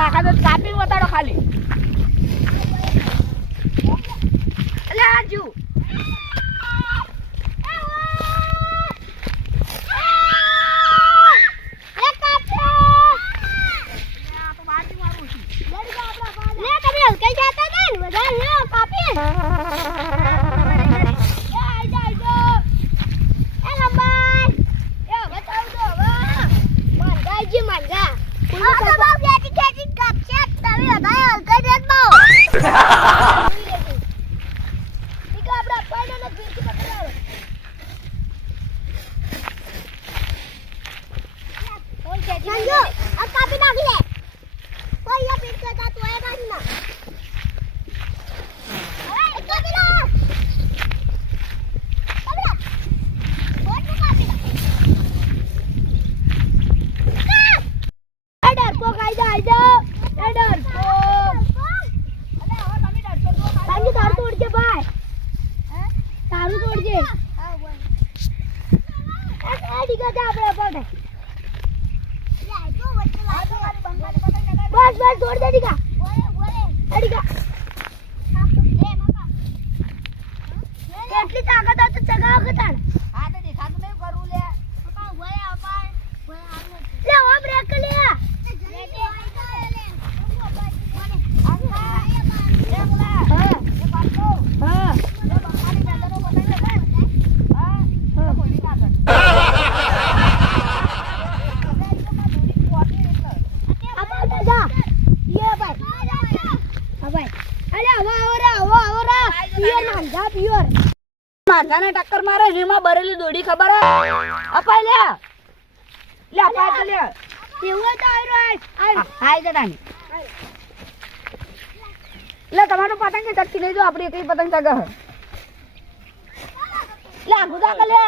તાકાત કાપી બતાડો ખાલી. એટલે આ જો ટક્કર મારે રીમાં બરેલી દોડી ખબર હે અપાય લે લે અપાય તો લે એવું તો આઈ જતાની લે તમારો પતંગ કે ચટકી નહીં જો આપણી એકલી પતંગ ચગ લે ગુદા કે લે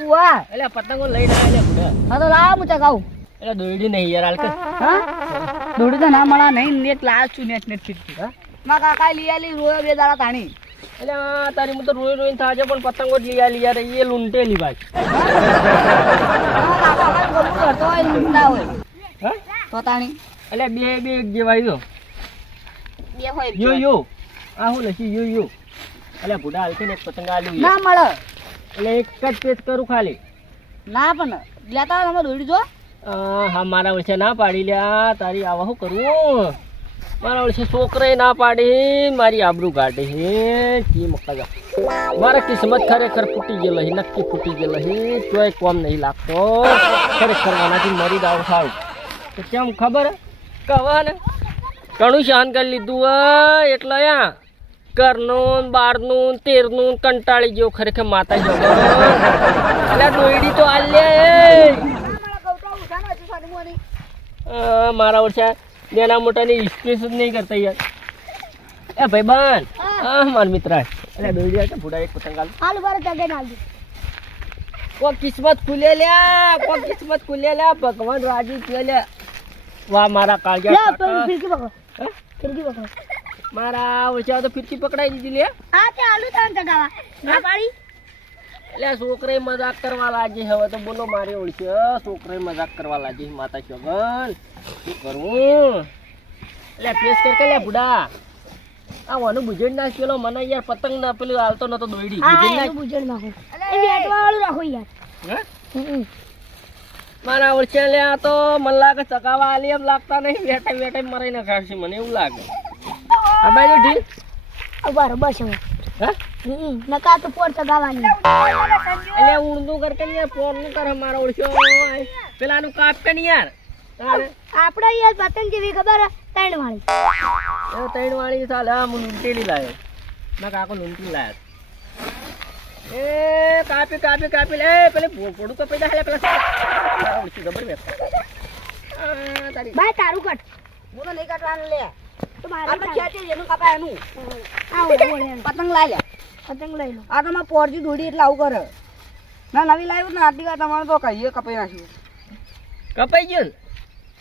ઉવા એટલે પતંગો લઈને આલે બુડા હા તો લાવ હું ચગાઉ એટલે દોડી નહીં યાર હાલ કે હા દોડી તો ના મળા નહીં નેટ લાવ છું નેટ ફીટતી હા માં કાકા લીયાલી રોયો બે દાડા તાણી એટલે આ તારી મુ તો રોઈ રોઈને થાજે પણ પતંગો જ લીયા રે એ લૂંટેલી ભાઈ તો તાણી એટલે બે બે એક જેવાય જો બે હોય યો યો આ હું લખી યો યો એટલે બુડા હાલ ને એક પતંગ આલ્યું ના મળે એટલે એક જ પેચ કરું ખાલી ના પણ લેતા તમે દોડી જો હા મારા વર્ષે ના પાડી લ્યા તારી આવા શું કરું મારા વર્ષે છોકરાએ ના પાડી મારી આબરૂ કાઢી હે કી મક્કા મારા કિસ્મત ખરેખર ફૂટી ગયેલો હે નક્કી ફૂટી ગયેલો હે તોય કોમ નહીં લાગતો ખરેખર આનાથી મરી દાવ સારું તો કેમ ખબર કવા ને ઘણું સહન કરી લીધું હોય એટલે યા ઘરનું બારનું તેરનું કંટાળી ગયો ખરેખર માતા જો એટલે દોયડી તો આલ્યા મારા વર્ષે નાના મોટાની સ્પેસ જ નહીં કરતા યાર એ ભાઈબંધ હા મારા મિત્ર એટલે દોડી આવે ભૂડા એક પતંગ હાલ બાર જગે નાલ દે કો કિસ્મત ખુલે લ્યા કો કિસ્મત ખુલે લ્યા ભગવાન રાજી થયો લ્યા વાહ મારા કાળજા લે ફિરકી પકડો ફિરકી પકડો મારા ઓછા તો ફિરકી પકડાઈ દીધી લે હા તે આલુ તાન જગાવા ના પાડી એટલે છોકરાએ મજાક કરવા લાગી હવે તો બોલો મારી ઓળશે છોકરાએ મજાક કરવા લાગી માતા ચોગન શું કરું એટલે પેસ કર કે લે બુડા આ વાનું બુજેડ નાખ પેલો મને યાર પતંગ ના પેલું હાલતો નતો દોડી બુજેડ નાખ બુજણ નાખો એ બેટવા વાળું રાખો યાર હે મારા ઓળશે લે આ તો મને લાગે ચકાવા આલી એમ લાગતા નહીં બેઠા બેઠા મરાઈ ના ખાશે મને એવું લાગે આ બાજુ ઢીલ બરાબર છે હે નકા તો પોર ચગાવાની એટલે ઊંધું કર કે યાર ફોન નું કર મારો ઓળખ્યો પેલાનું કાપ કે ને યાર આપણે યાર પતંગ જેવી ખબર ત્રણ વાળી એ ત્રણ વાળી ચાલે હા હું લૂંટેલી લાવ્યો ના કાકો લૂંટી લાવ્યો એ કાપી કાપી કાપી લે પેલે પોડું કપાઈ દે પેલા ઓળખી ખબર બે તારી ભાઈ તારું કટ હું તો નહીં કાટવાનું લે તો મારે આપણે ખેંચી એનું કપાય એનું પતંગ લાવી લે પતંગ લઈ લો આ તમારે પોરજી દોડી એટલે આવું કરે ના નવી લાવ્યું ને આટલી વાર તમારે તો કહીએ કપાઈ નાખ્યું કપાઈ ગયું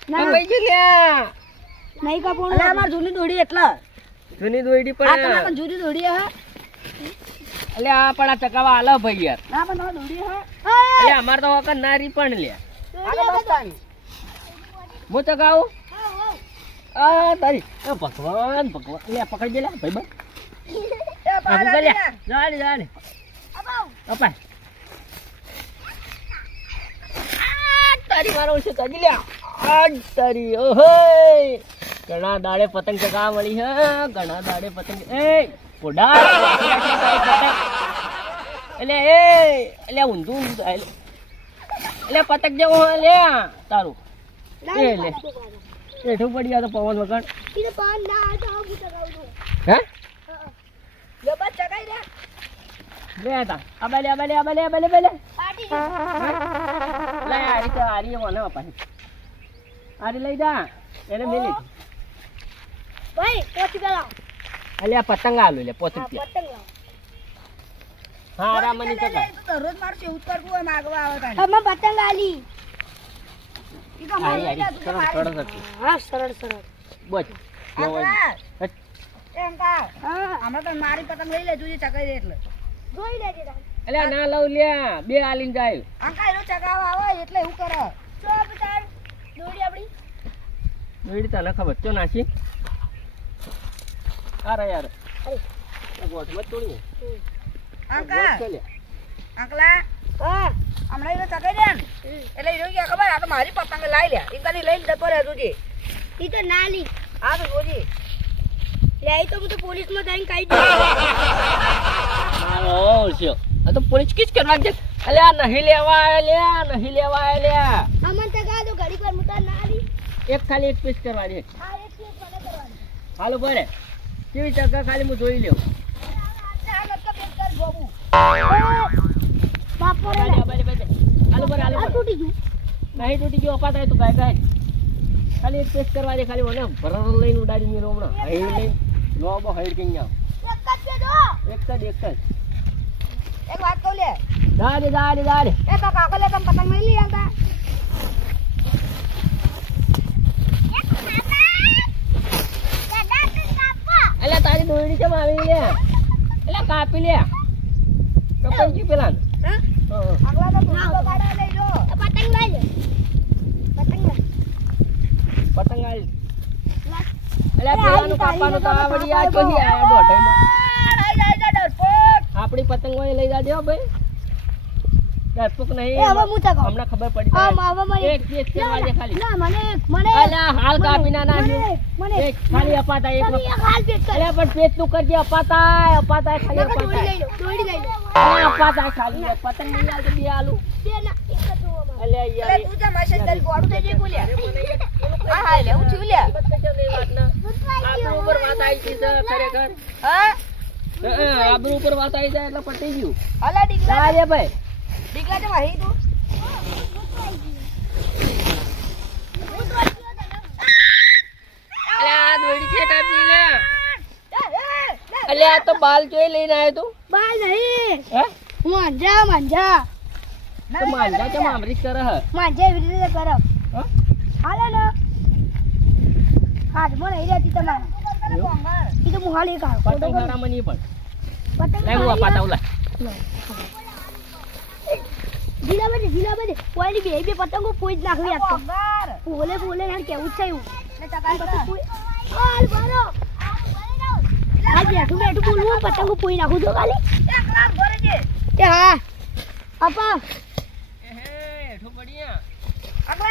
કપાઈ ગયું લ્યા નહીં કપોણ અલે અમાર જૂની દોડી એટલા જૂની દોડી પણ આ તમારે જૂની દોડી હે અલે આ પણ આ ચકાવા આલે ભાઈ યાર ના પણ તમારે દોડી હે અલે અમાર તો વખત નારી પણ લે આ તો બસ તાની મો ચકાવું આ તારી એ ભગવાન ભગવાન લે પકડી લે ભાઈ બન એ બહાર જા લે આવી જા લે અબાઉ અપાય તારી મારો છે તાજી લે આજ તારી ઓહો ઘણા દાડે પતંગ ચગાવા મળી હે ઘણા દાડે પતંગ એ પોડા એટલે ઊંધું એટલે પતંગ જેવો લે તારું એ લે એઠું પડી આ તો પવન વગર ઈને પાન ના તો હું ચગાવું હે જબા ચગાઈ દે લે તા આબલે પાટી લે આરી મને અપાય આરી લઈ જા એને મેલી ભાઈ પોચી ગયો અલ્યા પતંગ આલુ લે પોચી લે પતંગ લાવ હા રામની ચકા દરરોજ મારશે ઉતરવું હોય માગવા આવે તાને અમે પતંગ આલી ઈ તો આરી મારી સરળ હા સરળ બોચ એમ કા હા અમે તો મારી પતંગ લઈ લેજો જે ચગાઈ દે એટલે જોઈ લેજે તાન અલ્યા ના લઉં લ્યા બે આલીને જાય અંકા એનો ચગાવા આવે એટલે હું કરે ચો બતાર દોડી આપડી દોડી તને ખબર ચો નાસી અરે યાર અરે ગોઠ મત તોડી અંકા અંકલા હા હમણાં એને ચગાઈ દે ને એટલે ઈ કે ખબર આ તો મારી પતંગ લાઈ લે ઈ કદી લઈને જતો રહે તુજી ઈ તો ના લી આ તો જોજી લે ઈ તો હું તો પોલીસમાં જઈને કહી દઉં મારો છે આ તો પોલીસ કિસ કરવા દે અલ્યા નહીં લેવા આયા લ્યા અમન ચગા દો ઘડી પર મુતા ના લી એક ખાલી એક પીસ કરવા દે આ એક પીસ મને કરવાની હાલો બરે કેવી ચક્કા ખાલી હું જોઈ લેવું આ નત પેક કર ગોબુ બાપો રે હાલો બરે આ તૂટી ગયું નહીં તૂટી ગયો અપાતા તું ગાય ખાલી એક પીસ કરવા દે ખાલી મને ભરર લઈને ઉડાડી મેલો હમણાં હાઈડ લઈને લોબો હાઈડ કઈ આવ એક જ દો એક જ એક વાત કહું લે જા દે એ તો કાકો લે તમ પતંગ નહીં લઈ આવતા અલ્યા તારી દોરડી કેમ આવી લે અલ્યા કાપી લે કપાઈ ગઈ પેલા હા આગલા તો ભૂકો કાઢા લઈ લો પતંગ લઈ લે પતંગ આવી અલ્યા પેલાનું કાપવાનું તો આવડી આ ચોહી આયા દોઢાઈમાં આપણી પતંગ હોય લઈ જાજે હો ભાઈ ડરપોક નહીં હવે હું ચગાવ હમણાં ખબર પડી હા જાય હવે મને એક પીસ કરવા દે ખાલી ના મને અલ્યા હાલ કાપી ના નાખ્યું મને એક ખાલી અપાતા એક તમે એક હાલ પેક કર અલ્યા પણ પેટ નું કરજે અપાતા ખાલી દોડી લઈ અપાતા લો દોડી લઈ લો અપાતા ખાલી પતંગ નહીં આવતો બે આલુ બે ના એક જ જોવા માં અલ્યા યાર તું જા માશે તલ ગોડું થઈ જઈ બોલ્યા હા હા લે હું છું લે આબરૂ ઉપર વાત આવી છે ખરેખર હા આબરૂ ઉપર વાત આવી જાય એટલે પટી ગયું અલા ડીગલા જા રે ભાઈ ડીગલા જમા હી તું અલ્યા દોડી છે ટાપની લે અલ્યા આ તો બાલ જોઈ લઈને આવ્યો તું બાલ નહીં હે મંજા તો માંજા કેમ આમરીશ કરે હ મંજા એવી રીતે કરો હા હાલે ને હાથમાં નહીં રહેતી તમારે ઈ તો હું હાલ એક હાલ પતંગ હારામાં નહીં પણ પતંગ લે હું અપાતા ઉલા જીલા બને કોઈની બે પતંગો કોઈ જ નાખવી આપતો બોલે યાર કેવું છે એવું હાલ બારો આ બેઠું બોલવું પતંગો પોઈ નાખું જો ખાલી એ હા આપા હેઠું પડીયા આપા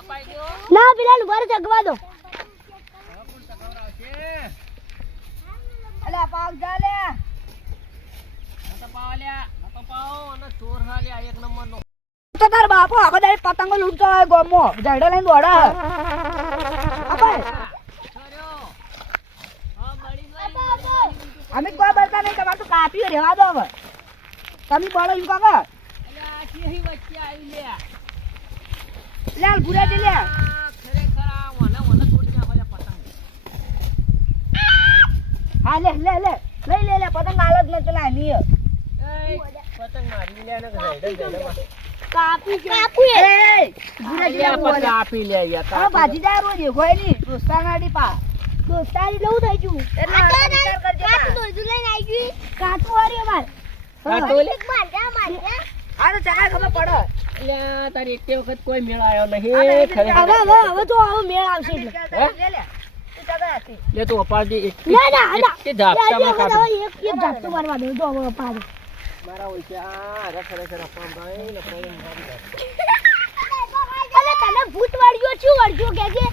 અપાઈ ગયો ના પેલા બર જગવા દો અલા પાવ જા લે તો તાર બાપો આખો દાડી પતંગો લૂંટતો હોય ગોમો ઝાડા લઈને દોડા અમે કોઈ બળતા નહીં તમારે તો કાપી રહેવા દો હવે તમે બળો એમ કાકા લે ભૂરા છે લે હા લે પતંગ હાલત ન ચલા ની પતંગ મારી લે ને કાપી કાપી લે યાર હવે ભાજીદાર રોજ હોય ની દોસ્તાનાડી પા દોસ્તારી લઉં થઈ જુ કાચું વાળી અમાર કાચું લે? આ તો ચકાય ખબર પડે. અલ્યા તારી એક વખત કોઈ મેળ આવ્યો નહીં હવે ખરેખર હવે તો આવો મેળ આવશે એટલે. લે લે. તું ચકાય હતી. લે તું અપાડજે એક ના ના ના એક ઝાપટામાં કાપી. એક ઝાપટો મારવા દો તો હવે પાડો. મારા ઓળખ્યા અરે ખરેખર અપામ ભાઈ ને કોઈ મારી વાત. અરે તને ભૂત વાળ્યો શું વાળ્યો કે છે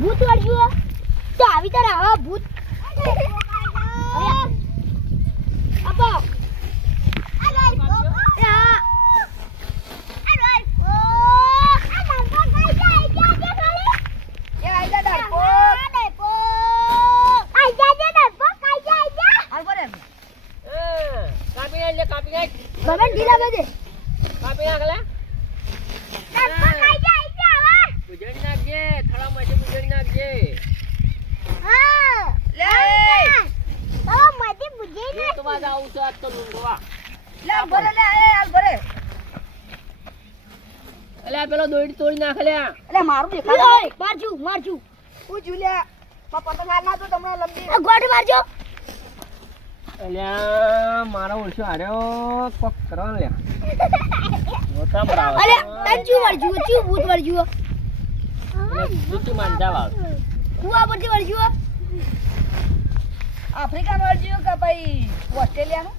ભૂત વાળ્યો તો આવી તારે આવા ભૂત આપો એ આઈ જા ડરપો. હાલ બોલે. કાપી નાખ લે કાપી નાખ ગગન ઢીલા બધે કાપી નાખ લે ગુજરી નાખજે થળામાંથી ગુજરી નાખજે લે એ તો માં આવું છે આજ તો લૂંટવા લે હાલ બોલે લે એ હાલ બોલે. અલ્યા પેલો દોડી તોડી નાખ લે એટલે મારું દેખાય. મારજુ હું જુલ્યા. માં પતંગ હાલ ના તો તમને લંબી. આ ગોળ મારજો અલ્યા મારો ઓળશો હાર્યો કોક કરવા લે મોટા બરાબર અલે તંજુ મારજુ ચી ભૂત મારજુ દુટી માંડા વાળ કુવા પરથી મારજુ આફ્રિકા માં જીવ કે ભાઈ ઓસ્ટ્રેલિયા નું.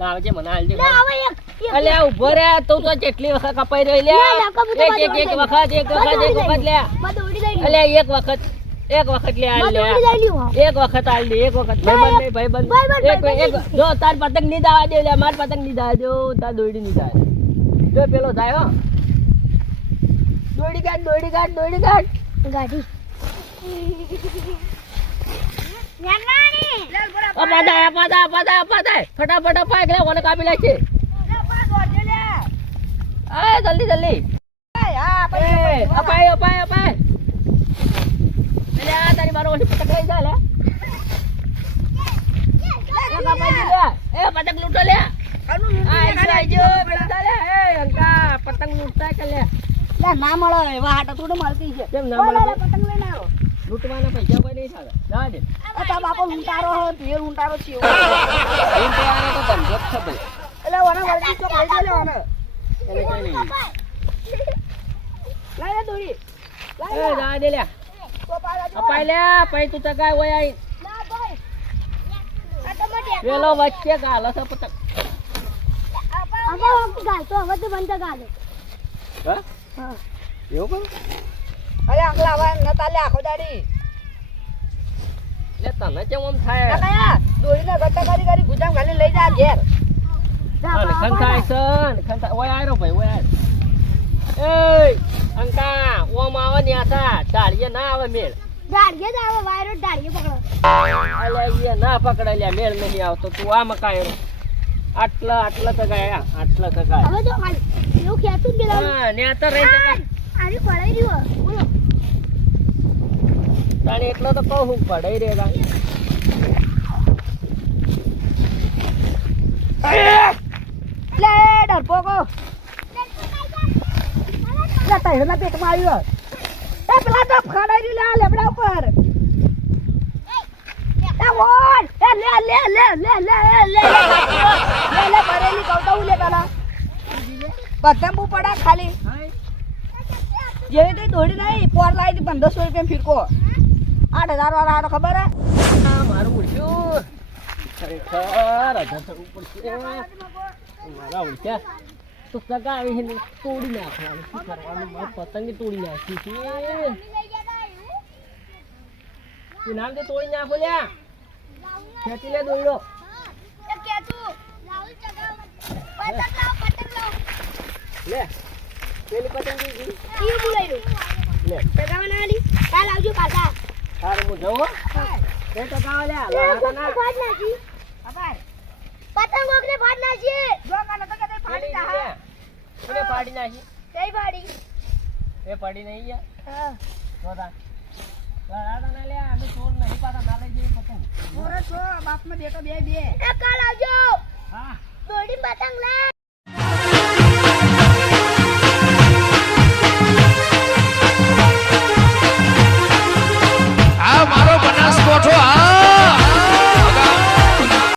લાવજે મને હાલજે લે આવે એક અલ્યા ઉભો રે તું તો કેટલી વખત કપાઈ રહી લે ના, ના, કબૂતર એક વખત લે માં દોડી જાય અલ્યા એક વખત લે હાલ માં લે દોડી જાય લ્યો એક વખત હાલ દે એક વખત ભાઈબંધ એક જો તાર પતંગ ની દાવા દે લે માર પતંગ ની દાવા દો તાર દોડી ની દાવા જો પેલો થાય હો દોડી કાઢ ગાડી લે હાલ બોલે. અપાદાય ફટાફટ અપાય કે ઓને કાપી નાખે લે પાસ ઓસ્ટ્રેલિયા. આ જલ્દી હા એ અપાય અલ્યા તારી મારો ઓલી પતંગ લઈ જા લે એ કાપાઈ ગઈ લે એ પતંગ લૂંટો લે પતંગ લૂંટતા કે લે ના મળે એવા હાટા થોડું મળતી છે. કેમ ના બોલે મળે લે, પતંગ લઈને આવ્યો. લૂંટવાના પૈસા કોઈ નહીં થાય ના દે આ તાર બાપો લૂંટારો હે, ભેર લૂંટારો છે એવો. લૂંટવાનો તો ધંધો જ છે ભાઈ એટલે ઓને વળગી ચોક લઈ જાય લે ઓને. એને કઈ નહીં લઈ લે દોરી. લઈ એ લે. જા દે લે તો પાછા જો. અપાય લે પૈ તું ચગાય હોય આઈ ના ભાઈ. પેલો વચ્ચે ગાલો છે પતંગ હવે ગાલ તો હવે તો બંધ ગાલ હા હા એવું કરું અરે અંકલા હવે નતા લે આખો દાડી. લે તને કેમ આમ થાય કાકા દોરીને ગટ્ટા કરી ગુજામ ઘાલી લઈ જા ઘેર. અરે ખંતાય છે ને ખંતા ઓય આયરો ભાઈ ઓય આય એ અંકા ઓમ આવે ને આતા ડાળીએ ના આવે મેળ ડાળીએ જ આવે વાયરો ડાળીએ પકડો અલે એ ના પકડે લે મેળ નહીં આવતો તું આ મકાયો આટલા તગાયા આટલા તગાયા હવે તો ખાલી એવું ખેતું જ પેલા હા ને આ તો રહી તગાય આરી પડાઈ રહ્યો બોલો તાણે એટલો તો કહું પડાઈ રે ગાય લે ડરપોકો. લે તૈણના પેટમાં આવ્યો. એ પેલા તો ખડાઈ રહ્યું લે આ લેબડા ઉપર. એ વોલ. એ લે ભરેલી કવતાવું લે પેલા. બધા બહુ પડા ખાલી. જેવી તે દોડી નહીં પોર લાવી હતી 1500 રૂપિયા ફીરકો. 8000 વાળા હારો ખબર હે? આ મારું ઉડ્યું ખરેખર અધર ઉપર છે મારા ઉડ્યા તો સગા આવી છે તોડી નાખવાનું શું કરવાનું મારી પતંગી તોડી નાખી છે તું નામ દે તોડી નાખો લ્યા ખેંચી લે દોડ્યો લે પેલી પતંગી ગઈ. લે હારું હું જઉં હો. એ તો કાવ લ્યા લાવતા ના પતંગો ને ફાડ નાખીએ જો કાનો તો કે તે ફાડી જા હા. કોને પાડી નાખી કઈ ફાડી એ પડી નહીં યાર હા જોતા લાવતા ના લ્યા અમે ચોર નહીં પાતા ના લઈ જઈએ પતંગ મોરે છો બાપમાં બેટો બે એ કાલ આવજો હા દોડી પતંગ લે